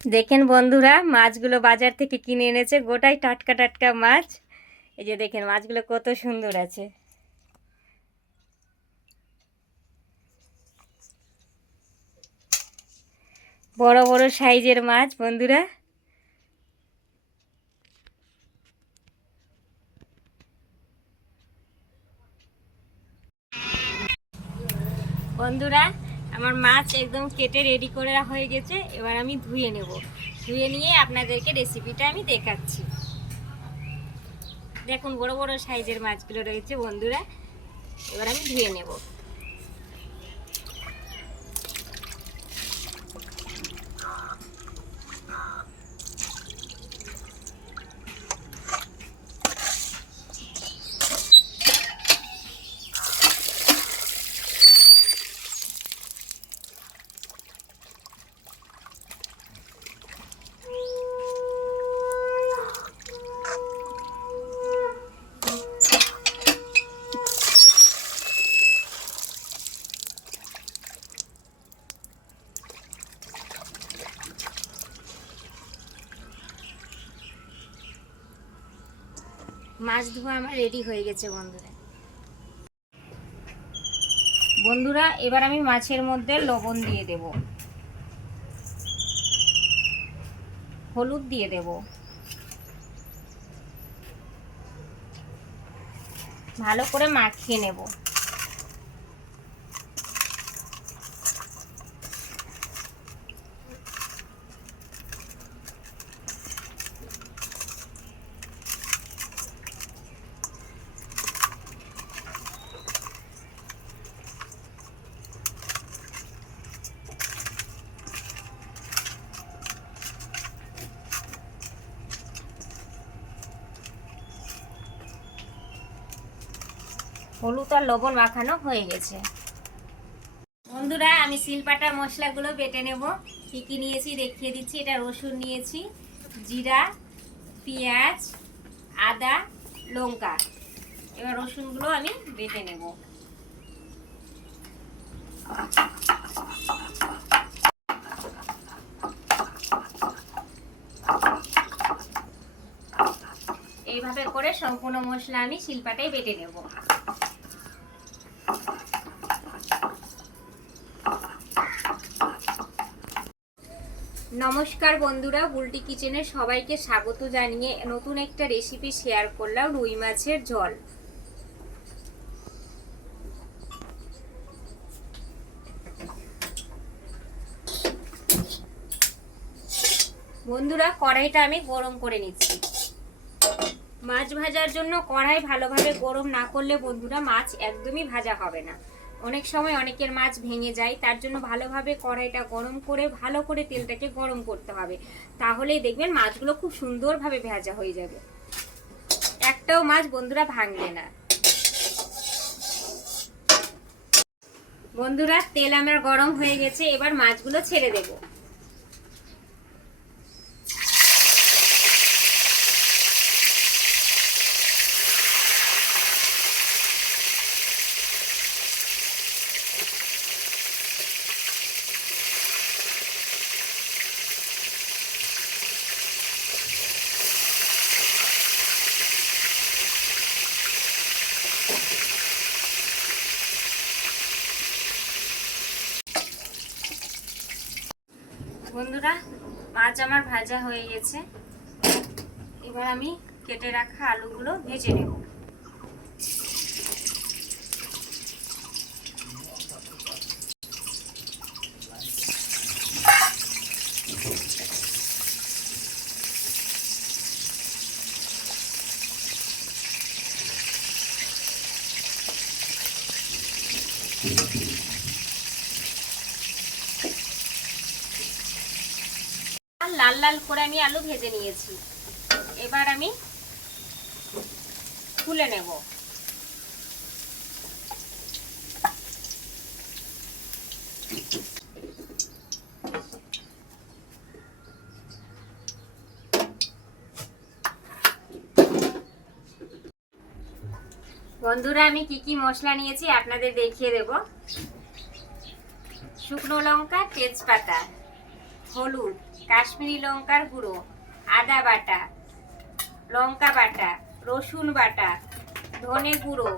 দেখেন বন্ধুরা, মাছগুলো বাজার থেকে কিনে এনেছে, গোটাই টাটকা টাটকা মাছ। এই যে দেখেন মাছগুলো কত সুন্দর আছে। বড় বড় সাইজের মাছ বন্ধুরা। বন্ধুরা, আমার মাছ একদম কেটে রেডি করে হয়ে গেছে। এবার আমি ধুয়ে নেব। ধুয়ে নিয়ে আপনাদেরকে রেসিপিটা আমি দেখাচ্ছি। দেখুন বড় বড় সাইজের মাছগুলো রয়েছে বন্ধুরা। এবার আমি ধুয়ে নেব। মাছ ধোয়া আমার রেডি হয়ে গেছে বন্ধুরা। বন্ধুরা, এবার আমি মাছের মধ্যে লবণ দিয়ে দেব, হলুদ দিয়ে দেব, ভালো করে মাখিয়ে নেব। হলুদ আর লবণ মাখানো হয়ে গেছে। বন্ধুরা, আমি শিলপাটার মশলাগুলো বেটে নেব। কী কী নিয়েছি দেখিয়ে দিচ্ছি। এটা রসুন নিয়েছি, জিরা, পেঁয়াজ, আদা, লঙ্কা। এবার রসুনগুলো আমি বেটে নেব। এইভাবে করে সম্পূর্ণ মশলা আমি শিলপাটায় বেটে নেব। নমস্কার বন্ধুরা, বুলটি কিচেনে সবাইকে স্বাগত জানিয়ে নতুন একটা রেসিপি শেয়ার করলাম, রুই মাছের ঝোল। বন্ধুরা, কড়াইটা আমি গরম করে নিচ্ছি। মাছ ভাজার জন্য কড়াই ভালোভাবে গরম না করলে বন্ধুরা মাছ একদমই ভাজা হবে না। অনেক সময় অনেকের মাছ ভেঙে যায়, তার জন্য ভালোভাবে কড়াইটা গরম করে ভালো করে তেলটাকে গরম করতে হবে। তাহলেই দেখবেন মাছগুলো খুব সুন্দরভাবে ভাজা হয়ে যাবে, একটাও মাছ বন্ধুরা ভাঙবে না। বন্ধুরা, তেল আমার গরম হয়ে গেছে, এবার মাছগুলো ছেড়ে দেব। বন্ধুরা, মাছ আমার ভাজা হয়ে গেছে। এবার আমি কেটে রাখা আলুগুলো ভেজে নেব। লাল লাল করে আমি আলু ভেজে নিয়েছি। এবার আমি তুলে নেব। বন্ধুরা, আমি কি কি মশলা নিয়েছি আপনাদের দেখিয়ে দেব। শুকনো লঙ্কা, তেজপাতা, হলুদ, কাশ্মীরি লঙ্কার গুঁড়ো, আদা বাটা, লঙ্কা বাটা, রসুন বাটা, ধনে গুঁড়ো,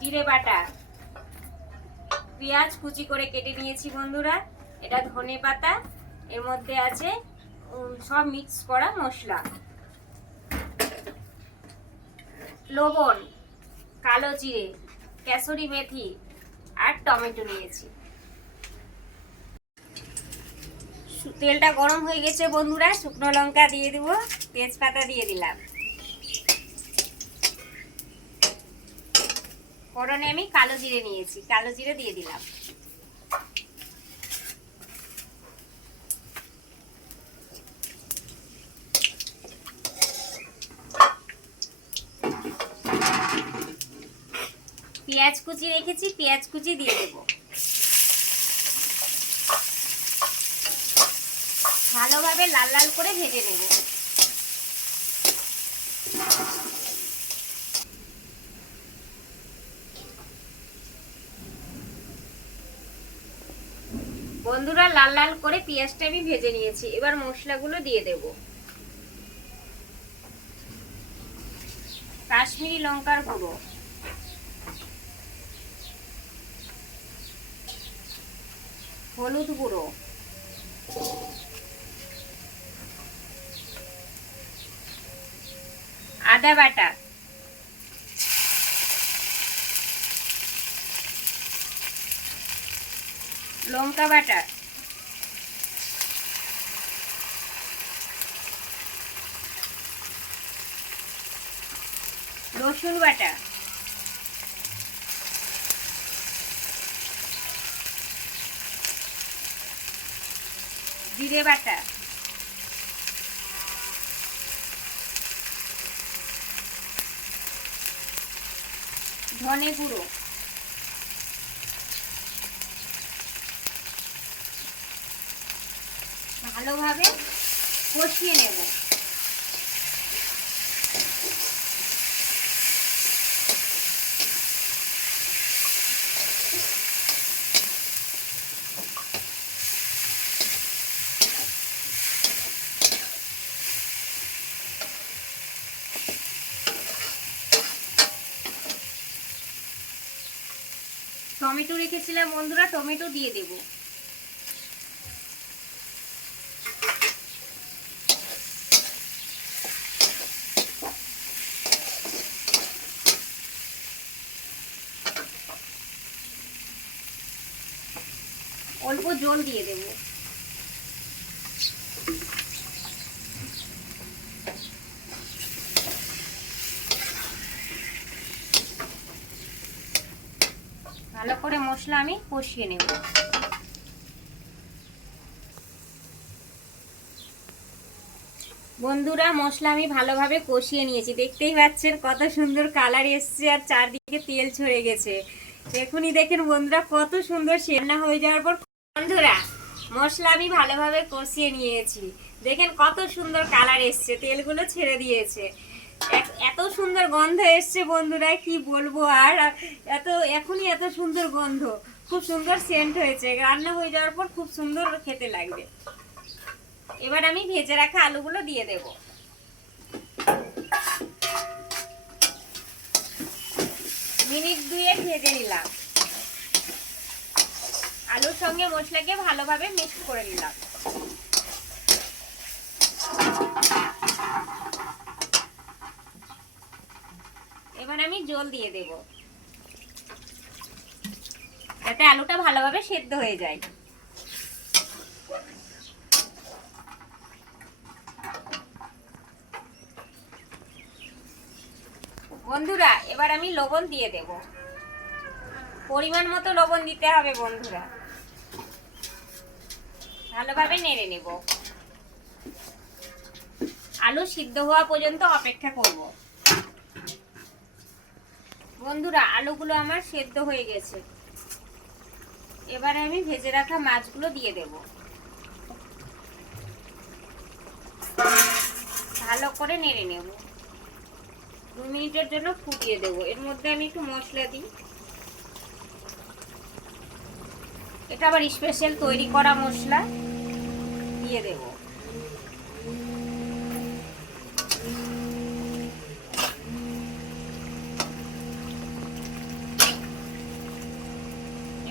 জিরে বাটা, পেঁয়াজ কুচি করে কেটে নিয়েছি বন্ধুরা, এটা ধনে পাতা, এর মধ্যে আছে সব মিক্স করা মশলা, লবণ, কালো জিরে, কেশরি মেথি আর টমেটো নিয়েছি। তেলটা গরম হয়ে গেছে বন্ধুরা, শুকনো লঙ্কা দিয়ে দিব, তেজপাতা দিয়ে দিলাম, ফোড়নে আমি কালো জিরে নিয়েছি, কালো জিরে দিয়ে দিলাম। পেঁয়াজ কুচি রেখেছি, পেঁয়াজ কুচি দিয়ে দেব, ভালোভাবে লাল লাল করে ভেজে নেব। বন্ধুরা লাল লাল করে পেঁয়াজটা আমি ভেজে নিয়েছি, এবার মশলাগুলো দিয়ে দেব। কাশ্মীরি লঙ্কার গুঁড়ো, হলুদ গুঁড়ো, আদা বাটা, লঙ্কা বাটা, রসুন বাটা, জিরে বাটা, ধনে গুঁড়ো, ভালোভাবে কষিয়ে নেব। টমেটো রেখেছিলাম বন্ধুরা, টমেটো দিয়ে দেব। অল্প জল দিয়ে দেব। ভালো করে মশলা আমি কষিয়ে নেব। বন্ধুরা মশলা আমি ভালোভাবে কষিয়ে নিয়েছি, দেখতেই পাচ্ছেন কত সুন্দর কালার এসছে আর চারদিকে তেল ছড়ে গেছে। এখনই দেখেন বন্ধুরা কত সুন্দর রান্না হয়ে যাওয়ার পর বন্ধুরা মশলা আমি ভালোভাবে কষিয়ে নিয়েছি, দেখেন কত সুন্দর কালার এসছে, তেলগুলো ছেড়ে দিয়েছে, এত সুন্দর গন্ধ এসছে বন্ধুরা কি বলবো। আর এখনই এত সুন্দর গন্ধ, খুব সুন্দর সেন্ট হয়েছে, রান্না হয়ে যাওয়ার পর খুব সুন্দর খেতে লাগবে। এবার আমি ভেজে রাখা আলুগুলো দিয়ে দেব। মিনিট 2 ভেজে নিলাম, আলুর সঙ্গে মশলাকে ভালোভাবে মিক্স করে নিলাম। এবার আমি জল দিয়ে দেব, যাতে আলুটা ভালোভাবে সেদ্ধ হয়ে যায়। বন্ধুরা এবার আমি লবণ দিয়ে দেব, পরিমাণ মতো লবণ দিতে হবে বন্ধুরা। ভালোভাবে নেড়ে নেব, আলু সিদ্ধ হওয়া পর্যন্ত অপেক্ষা করব। বন্ধুরা আলুগুলো আমার সেদ্ধ হয়ে গেছে, এবারে আমি ভেজে রাখা মাছগুলো দিয়ে দেব, ভালো করে নেড়ে নেব। 2 মিনিটের জন্য ফুটিয়ে দেব। এর মধ্যে আমি একটু মশলা দিই, এটা আবার স্পেশাল তৈরি করা মশলা দিয়ে দেব।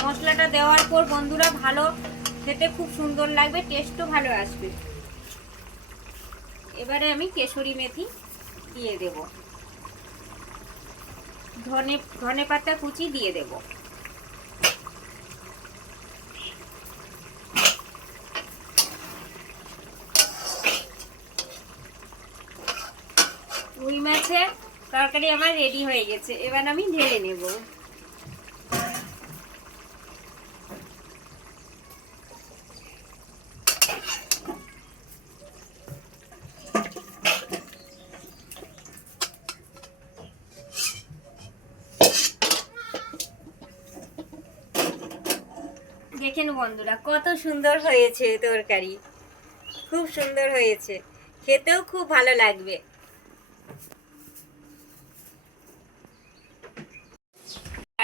মশলাটা দেওয়ার পর বন্ধুরা ভালো খেতে খুব সুন্দর লাগবে, টেস্টও ভালো আসবে। এবারে আমি কেশরি মেথি দিয়ে দেব, ধনে পাতা কুচি দিয়ে দেব। রুই মাছের তরকারি আমার রেডি হয়ে গেছে, এবার আমি ঢেলে নেব। দেখেন বন্ধুরা কত সুন্দর হয়েছে তরকারি, খুব সুন্দর হয়েছে, খেতেও খুব ভালো লাগবে।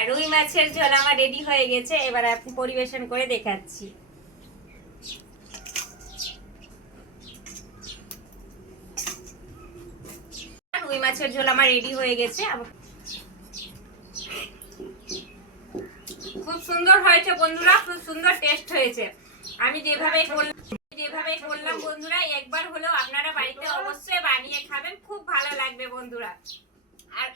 রুই মাছের ঝোল আমার রেডি হয়ে গেছে, এবার আপনি পরিবেশন করে দেখাচ্ছি। রুই মাছের ঝোল আমার রেডি হয়ে গেছে, খুব সুন্দর হয়েছে বন্ধুরা, খুব সুন্দর টেস্ট হয়েছে। আমি যেভাবে করলাম বন্ধুরা, একবার হলেও আপনারা বাড়িতে অবশ্যই বানিয়ে খাবেন, খুব ভালো লাগবে বন্ধুরা। আর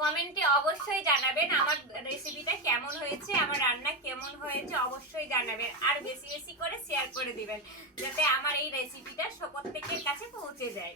কমেন্টে অবশ্যই জানাবেন আমার রেসিপিটা কেমন হয়েছে, আমার রান্না কেমন হয়েছে অবশ্যই জানাবেন। আর বেশি বেশি করে শেয়ার করে দিবেন, যাতে আমার এই রেসিপিটা প্রত্যেকের কাছে পৌঁছে যায়।